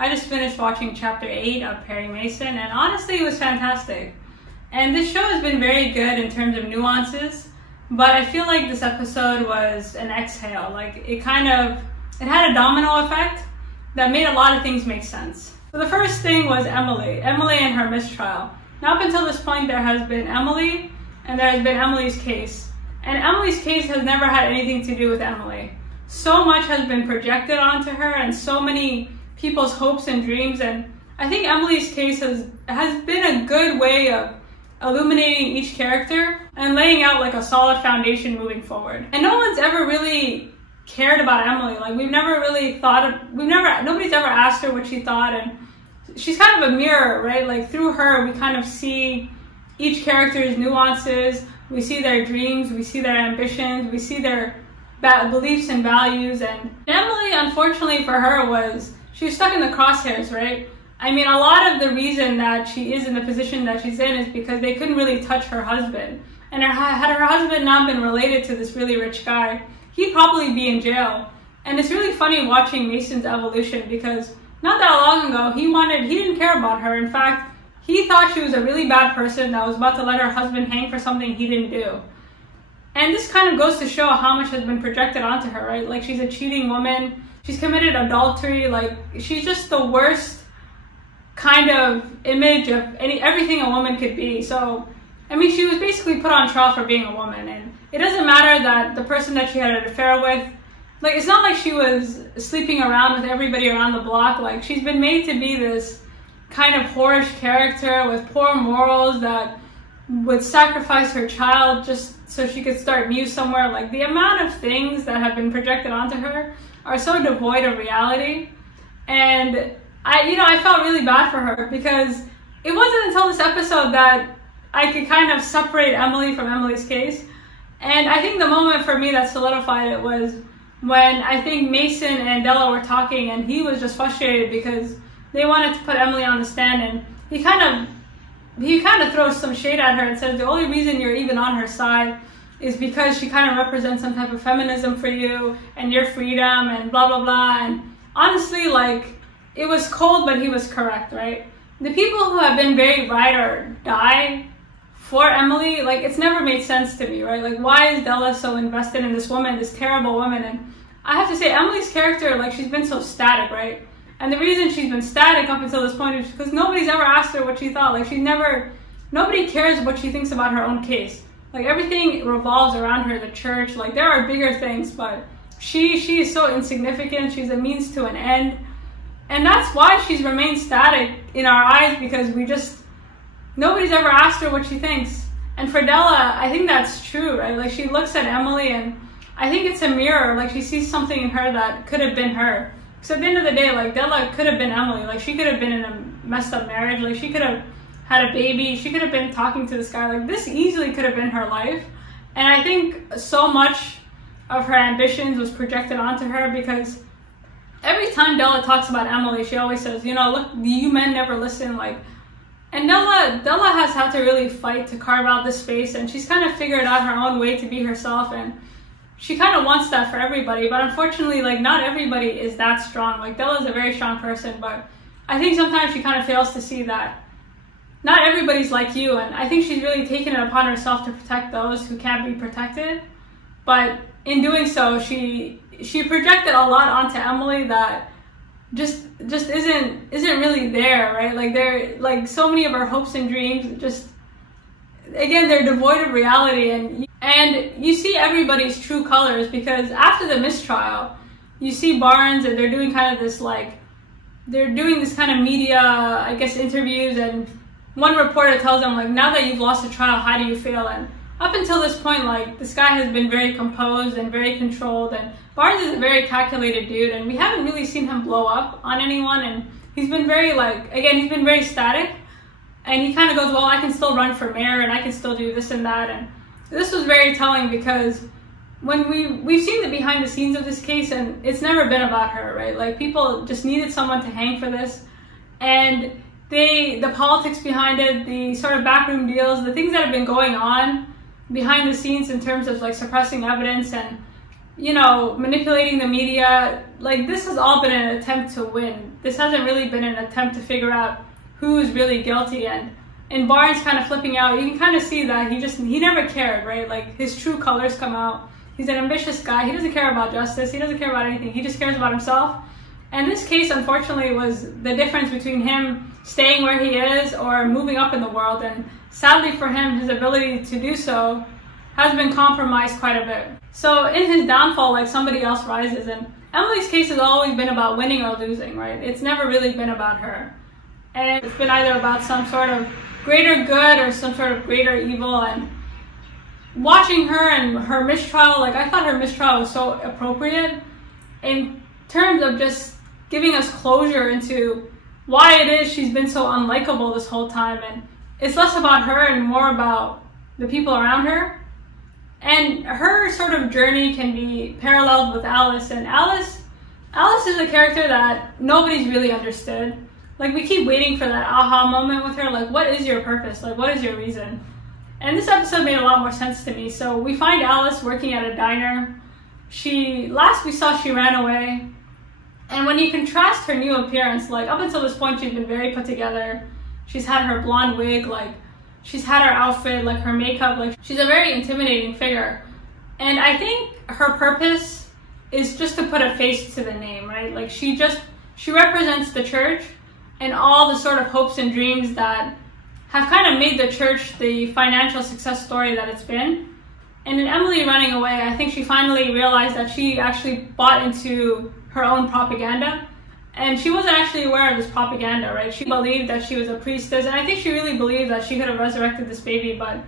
I just finished watching chapter 8 of Perry Mason, and honestly it was fantastic. And this show has been very good in terms of nuances, but I feel like this episode was an exhale. Like it had a domino effect that made a lot of things make sense. So the first thing was Emily and her mistrial. Now up until this point there has been Emily and there has been Emily's case. And Emily's case has never had anything to do with Emily. So much has been projected onto her and so many people's hopes and dreams, and I think Emily's case has been a good way of illuminating each character and laying out like a solid foundation moving forward. And no one's ever really cared about Emily. Like nobody's ever asked her what she thought, and she's kind of a mirror, right? Like through her we kind of see each character's nuances, we see their dreams, we see their ambitions, we see their beliefs and values. And Emily, unfortunately for her, she was stuck in the crosshairs, right? I mean, a lot of the reason that she is in the position that she's in is because they couldn't really touch her husband. And had her husband not been related to this really rich guy, he'd probably be in jail. And it's really funny watching Mason's evolution, because not that long ago, he didn't care about her. In fact, he thought she was a really bad person that was about to let her husband hang for something he didn't do. And this kind of goes to show how much has been projected onto her, right? Like she's a cheating woman, she's committed adultery, like she's just the worst kind of image of everything a woman could be. So, I mean, she was basically put on trial for being a woman, and it doesn't matter that the person that she had an affair with, like it's not like she was sleeping around with everybody around the block. Like she's been made to be this kind of whorish character with poor morals that would sacrifice her child just so she could start Muse somewhere. Like the amount of things that have been projected onto her are so devoid of reality. And I felt really bad for her, because it wasn't until this episode that I could kind of separate Emily from Emily's case. And I think the moment for me that solidified it was when I think Mason and Della were talking, and he was just frustrated because they wanted to put Emily on the stand, and he kind of throws some shade at her and says the only reason you're even on her side is because she kind of represents some type of feminism for you and your freedom and blah blah blah. And honestly, like, it was cold, but he was correct, right? The people who have been very ride or die for Emily, like, it's never made sense to me, right? Like, why is Della so invested in this woman, this terrible woman? And I have to say, Emily's character, like, she's been so static, right? And the reason she's been static up until this point is because nobody's ever asked her what she thought. Like, nobody cares what she thinks about her own case. Like, everything revolves around her, the church. Like, there are bigger things, but she is so insignificant. She's a means to an end. And that's why she's remained static in our eyes, because nobody's ever asked her what she thinks. And for Della, I think that's true, right? Like, she looks at Emily, and I think it's a mirror. Like, she sees something in her that could have been her. So at the end of the day, like, Della could have been Emily. Like, she could have been in a messed up marriage. Like, she could have had a baby. She could have been talking to this guy. Like, this easily could have been her life. And I think so much of her ambitions was projected onto her, because every time Della talks about Emily, she always says, look, you men never listen. Like, and Della has had to really fight to carve out this space, and she's kind of figured out her own way to be herself, and she kind of wants that for everybody. But unfortunately, like, not everybody is that strong. Like, Della's a very strong person, but I think sometimes she kind of fails to see that not everybody's like you, and I think she's really taken it upon herself to protect those who can't be protected. But in doing so, she projected a lot onto Emily that just isn't really there, right? Like so many of our hopes and dreams again, they're devoid of reality, and you see everybody's true colors, because after the mistrial, you see Barnes, and they're doing kind of this, like, they're doing this kind of media, I guess, interviews, and one reporter tells them, like, now that you've lost the trial, how do you feel? And up until this point, like, this guy has been very composed and very controlled, and Barnes is a very calculated dude, and we haven't really seen him blow up on anyone, and he's been very, like, again, he's been very static, and he kind of goes, well, I can still run for mayor, and I can still do this and that. And this was very telling, because when we've seen the behind the scenes of this case, and it's never been about her, right? Like, people just needed someone to hang for this, and the politics behind it, the sort of backroom deals, the things that have been going on behind the scenes in terms of, like, suppressing evidence and, you know, manipulating the media. Like, this has all been an attempt to win. This hasn't really been an attempt to figure out who's really guilty. And in Barnes kind of flipping out, you can kind of see that he never cared, right? Like, his true colors come out. He's an ambitious guy. He doesn't care about justice. He doesn't care about anything. He just cares about himself. And this case, unfortunately, was the difference between him staying where he is or moving up in the world. And sadly for him, his ability to do so has been compromised quite a bit. So in his downfall, like, somebody else rises. And Emily's case has always been about winning or losing, right? It's never really been about her. And it's been either about some sort of greater good or some sort of greater evil. And watching her and her mistrial, like, I thought her mistrial was so appropriate in terms of just giving us closure into why it is she's been so unlikable this whole time. And it's less about her and more about the people around her. And her sort of journey can be paralleled with Alice. And Alice is a character that nobody's really understood. Like, we keep waiting for that aha moment with her. Like, what is your purpose? Like, what is your reason? And this episode made a lot more sense to me. So we find Alice working at a diner. Last we saw, she ran away. And when you contrast her new appearance, like, up until this point, she's been very put together. She's had her blonde wig, like, she's had her outfit, like, her makeup, like, she's a very intimidating figure. And I think her purpose is just to put a face to the name, right? Like, she represents the church and all the sort of hopes and dreams that have kind of made the church the financial success story that it's been. And in Emily running away, I think she finally realized that she actually bought into her own propaganda. And she wasn't actually aware of this propaganda, right? She believed that she was a priestess, and I think she really believed that she could have resurrected this baby. But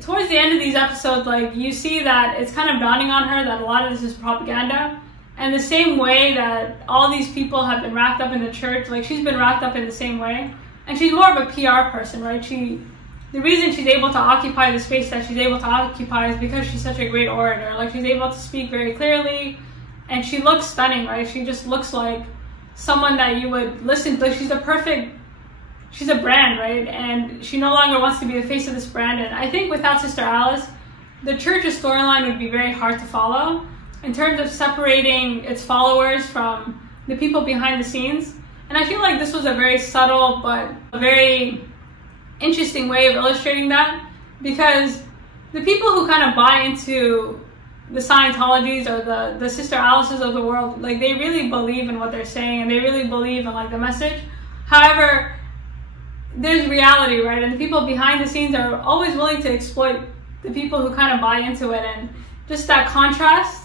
towards the end of these episodes, like, you see that it's kind of dawning on her that a lot of this is propaganda. And the same way that all these people have been wrapped up in the church, like, she's been wrapped up in the same way. And she's more of a PR person, right? The reason she's able to occupy the space that she's able to occupy is because she's such a great orator. Like, she's able to speak very clearly, and she looks stunning, right? She just looks like someone that you would listen to. She's a brand, right? And she no longer wants to be the face of this brand. And I think without Sister Alice, the church's storyline would be very hard to follow in terms of separating its followers from the people behind the scenes. And I feel like this was a very subtle but a very interesting way of illustrating that, because the people who kind of buy into the Scientologies or the Sister Alices of the world, like, they really believe in what they're saying and they really believe in, like, the message. However, there's reality, right? And the people behind the scenes are always willing to exploit the people who kind of buy into it. And just that contrast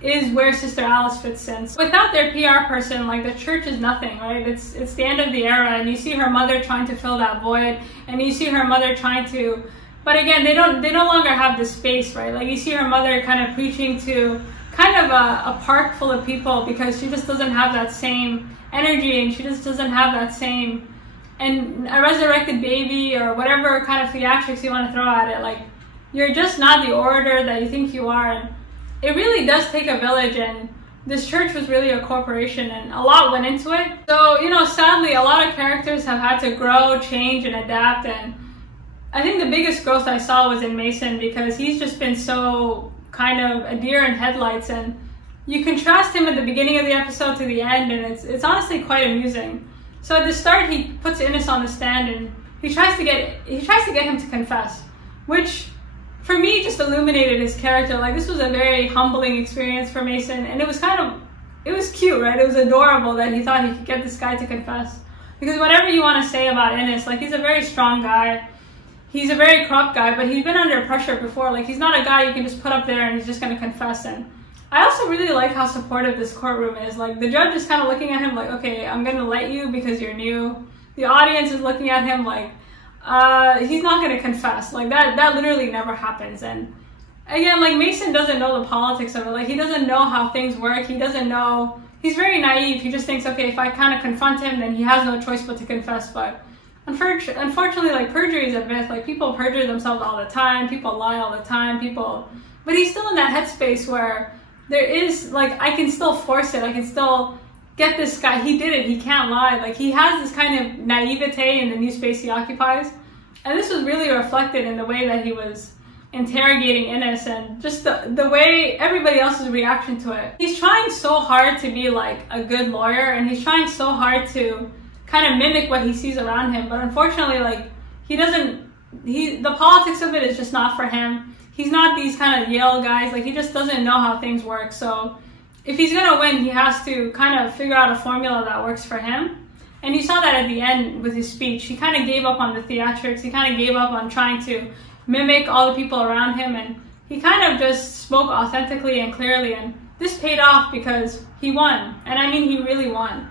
is where Sister Alice fits in. So without their PR person, like, the church is nothing, right? It's the end of the era, and you see her mother trying to fill that void, and you see her mother trying to, but again, they no longer have the space, right? Like, you see her mother kind of preaching to kind of a park full of people because she just doesn't have that same energy, and she just doesn't have that same, and a resurrected baby or whatever kind of theatrics you want to throw at it, like, you're just not the orator that you think you are. And it really does take a village, and this church was really a corporation, and a lot went into it. So, you know, sadly, a lot of characters have had to grow, change, and adapt. And I think the biggest growth I saw was in Mason, because he's just been so kind of a deer in headlights. And you contrast him at the beginning of the episode to the end, and it's honestly quite amusing. So at the start, he puts Innes on the stand, and he tries to get him to confess, which for me just illuminated his character. Like, this was a very humbling experience for Mason, and it was cute, right? It was adorable that he thought he could get this guy to confess. Because whatever you want to say about Innes, like, he's a very strong guy. He's a very corrupt guy, but he's been under pressure before. Like, he's not a guy you can just put up there and he's just going to confess. And I also really like how supportive this courtroom is. Like, the judge is kind of looking at him like, okay, I'm going to let you because you're new. The audience is looking at him like, he's not going to confess. Like, that literally never happens. And again, like, Mason doesn't know the politics of it. Like, he doesn't know how things work. He doesn't know. He's very naive. He just thinks, okay, if I kind of confront him, then he has no choice but to confess. But unfortunately, like, perjury is a myth. Like, people perjure themselves all the time. People lie all the time. But he's still in that headspace where there is, like, I can still force it. I can still get this guy. He did it. He can't lie. Like, he has this kind of naivete in the new space he occupies. And this was really reflected in the way that he was interrogating Ines and just the way everybody else's reaction to it. He's trying so hard to be like a good lawyer, and he's trying so hard to kind of mimic what he sees around him, but unfortunately, like, the politics of it is just not for him. He's not these kind of Yale guys, like, he just doesn't know how things work. So if he's gonna win, he has to kind of figure out a formula that works for him. And you saw that at the end with his speech. He kind of gave up on the theatrics. He kind of gave up on trying to mimic all the people around him, and he kind of just spoke authentically and clearly, and this paid off because he won. And I mean, he really won.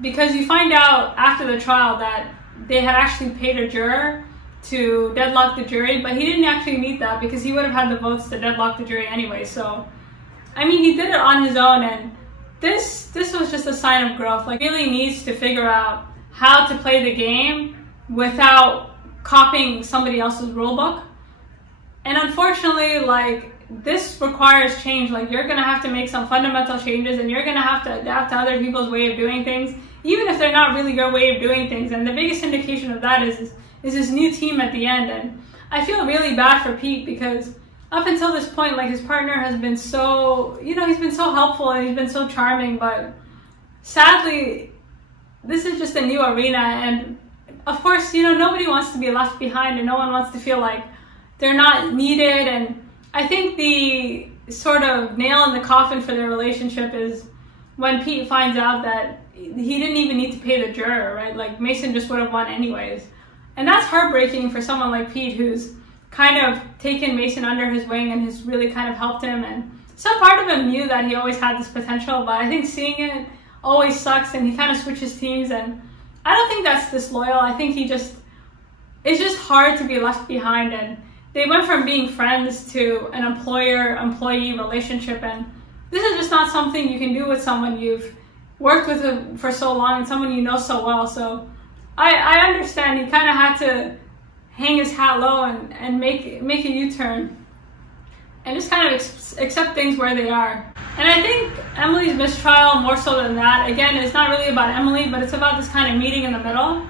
Because you find out after the trial that they had actually paid a juror to deadlock the jury, but he didn't actually need that because he would have had the votes to deadlock the jury anyway. So, I mean, he did it on his own, and this was just a sign of growth. Like, he really needs to figure out how to play the game without copying somebody else's rule book. And unfortunately, like, this requires change. Like, you're gonna have to make some fundamental changes, and you're gonna have to adapt to other people's way of doing things, even if they're not really your way of doing things. And the biggest indication of that is this new team at the end. And I feel really bad for Pete, because up until this point, like, his partner has been so, you know, he's been so helpful and he's been so charming, but sadly, this is just a new arena. And of course, you know, nobody wants to be left behind, and no one wants to feel like they're not needed. And I think the sort of nail in the coffin for their relationship is when Pete finds out that he didn't even need to pay the juror, right? Like, Mason just would have won anyways. And that's heartbreaking for someone like Pete, who's kind of taken Mason under his wing and has really kind of helped him. And some part of him knew that he always had this potential, but I think seeing it always sucks, and he kind of switches teams. And I don't think that's disloyal. I think it's just hard to be left behind. And they went from being friends to an employer-employee relationship, and this is just not something you can do with someone you've worked with for so long and someone you know so well. So I understand he kind of had to hang his hat low and make a U-turn and just kind of accept things where they are. And I think Emily's mistrial, more so than that, again, it's not really about Emily, but it's about this kind of meeting in the middle.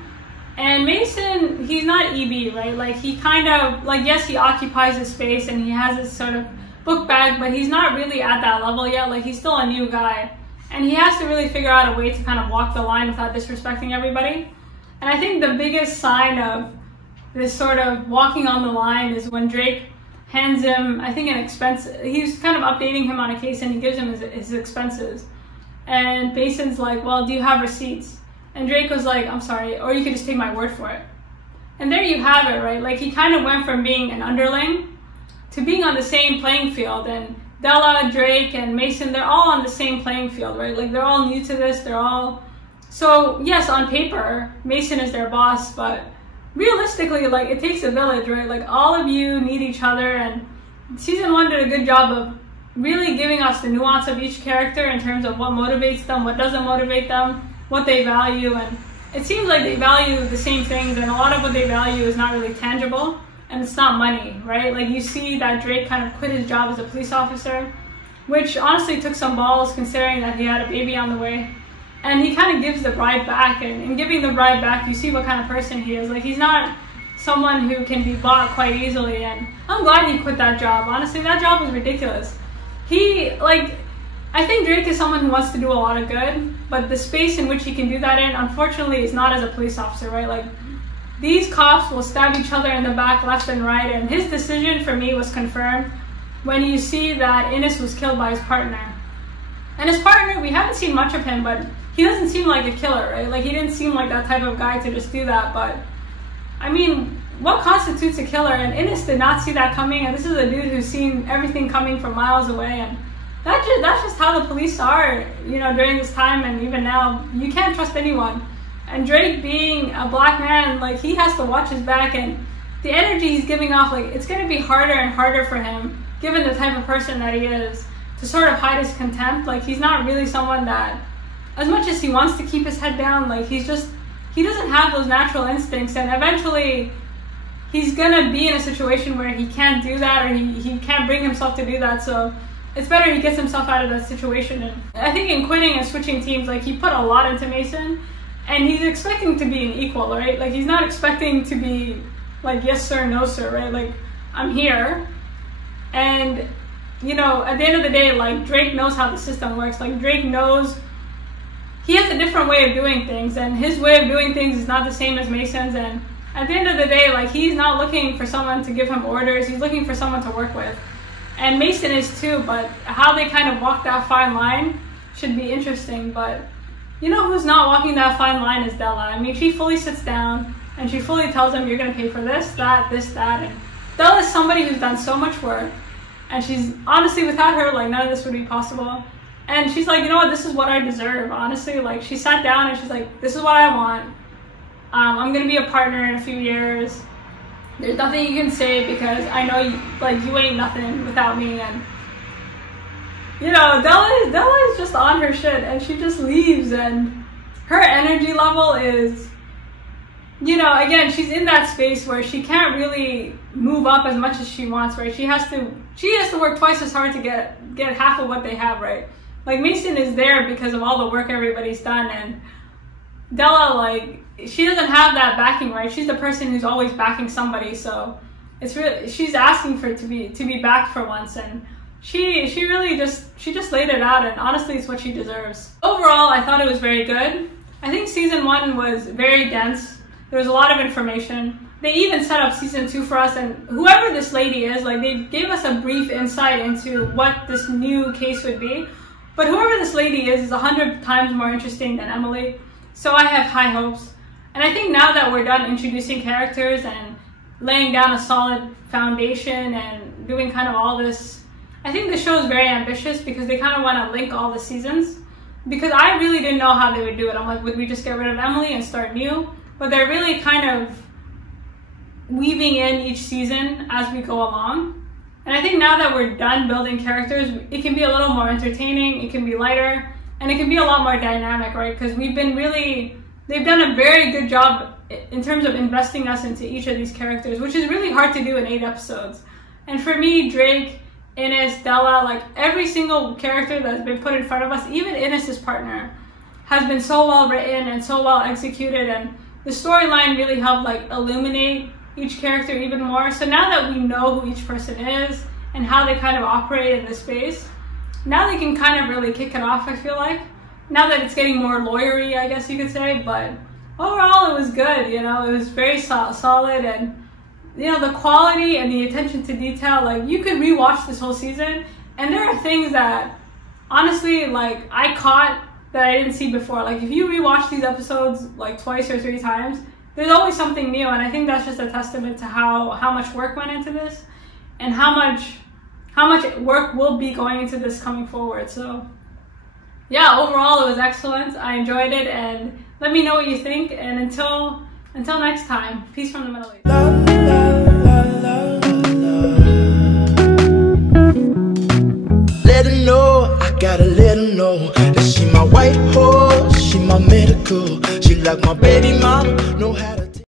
And Mason, he's not EB, right? Like, he kind of, like, yes, he occupies his space and he has this sort of book bag, but he's not really at that level yet. Like, he's still a new guy. And he has to really figure out a way to kind of walk the line without disrespecting everybody. And I think the biggest sign of this sort of walking on the line is when Drake hands him, I think, an expense. He's kind of updating him on a case, and he gives him his expenses. And Mason's like, well, do you have receipts? And Drake was like, I'm sorry, or you could just take my word for it. And there you have it, right? Like, he kind of went from being an underling to being on the same playing field. And Della, Drake, and Mason, they're all on the same playing field, right? Like, they're all new to this, so yes, on paper, Mason is their boss, but realistically, like, it takes a village, right? Like, all of you need each other, and season 1 did a good job of really giving us the nuance of each character in terms of what motivates them, what doesn't motivate them, what they value. And it seems like they value the same things, and a lot of what they value is not really tangible, and it's not money, right? Like, you see that Drake kind of quit his job as a police officer, which honestly took some balls considering that he had a baby on the way. And he kind of gives the bride back, and in giving the bride back, you see what kind of person he is. Like, he's not someone who can be bought quite easily, and I'm glad he quit that job. Honestly, that job was ridiculous. I think Drake is someone who wants to do a lot of good, but the space in which he can do that in, unfortunately, is not as a police officer, right? Like, these cops will stab each other in the back left and right, and his decision for me was confirmed when you see that Ines was killed by his partner. And his partner, we haven't seen much of him, but he doesn't seem like a killer, right? Like, he didn't seem like that type of guy to just do that. But I mean, what constitutes a killer? And Ines did not see that coming, and this is a dude who's seen everything coming from miles away. And that's just how the police are, you know, during this time and even now. You can't trust anyone. And Drake, being a black man, like, he has to watch his back, and the energy he's giving off, like, it's going to be harder and harder for him, given the type of person that he is, to sort of hide his contempt. Like, he's not really someone that, as much as he wants to keep his head down, like, he doesn't have those natural instincts, and eventually he's gonna be in a situation where he can't do that, or he can't bring himself to do that. So it's better he gets himself out of that situation. And I think in quitting and switching teams, like, he put a lot into Mason, and he's expecting to be an equal, right? Like, he's not expecting to be like, yes sir, no sir, right? Like, I'm here. And, you know, at the end of the day, like, Drake knows how the system works. Like, Drake knows he has a different way of doing things, and his way of doing things is not the same as Mason's. And at the end of the day, like, he's not looking for someone to give him orders. He's looking for someone to work with. And Mason is too, but how they kind of walk that fine line should be interesting. But you know who's not walking that fine line is Della. I mean, she fully sits down and she fully tells him, you're going to pay for this, that, and Della is somebody who's done so much work. And she's, honestly, without her, like, none of this would be possible. And she's like, you know what, this is what I deserve, honestly. Like, she sat down and she's like, this is what I want. I'm going to be a partner in a few years. There's nothing you can say because I know you ain't nothing without me. And, you know, Della is just on her shit, and she just leaves, and her energy level is, you know, again, she's in that space where she can't really move up as much as she wants, right? She has to work twice as hard to get half of what they have, right? Like, Mason is there because of all the work everybody's done, and Della, like, she doesn't have that backing, right? She's the person who's always backing somebody, so it's really, she's asking for to be backed for once, and she really just laid it out, and honestly, it's what she deserves. Overall, I thought it was very good. I think season 1 was very dense. There was a lot of information. They even set up season 2 for us, and whoever this lady is, like, they gave us a brief insight into what this new case would be. But whoever this lady is 100 times more interesting than Emily. So I have high hopes. And I think now that we're done introducing characters and laying down a solid foundation and doing kind of all this, I think the show is very ambitious because they kind of want to link all the seasons. Because I really didn't know how they would do it. I'm like, would we just get rid of Emily and start new? But they're really kind of weaving in each season as we go along. And I think now that we're done building characters, it can be a little more entertaining, it can be lighter, and it can be a lot more dynamic, right? Because they've done a very good job in terms of investing us into each of these characters, which is really hard to do in 8 episodes. And for me, Drake, Ines, Della, like, every single character that's been put in front of us, even Ines' partner, has been so well written and so well executed, and the storyline really helped, like, illuminate each character even more. So now that we know who each person is and how they kind of operate in this space, now they can kind of really kick it off, I feel like. Now that it's getting more lawyery, I guess you could say, but overall it was good, you know, it was very solid, and, you know, the quality and the attention to detail, like, you could rewatch this whole season, and there are things that, honestly, like, I caught that I didn't see before. Like, if you rewatch these episodes, like, twice or 3 times, there's always something new, and I think that's just a testament to how much work went into this, and how much work will be going into this coming forward. So yeah, overall it was excellent. I enjoyed it, and let me know what you think, and until next time, peace from the Middle East. Let her know, I gotta let her know that she my white horse, she my medical, she like my baby mama, know how to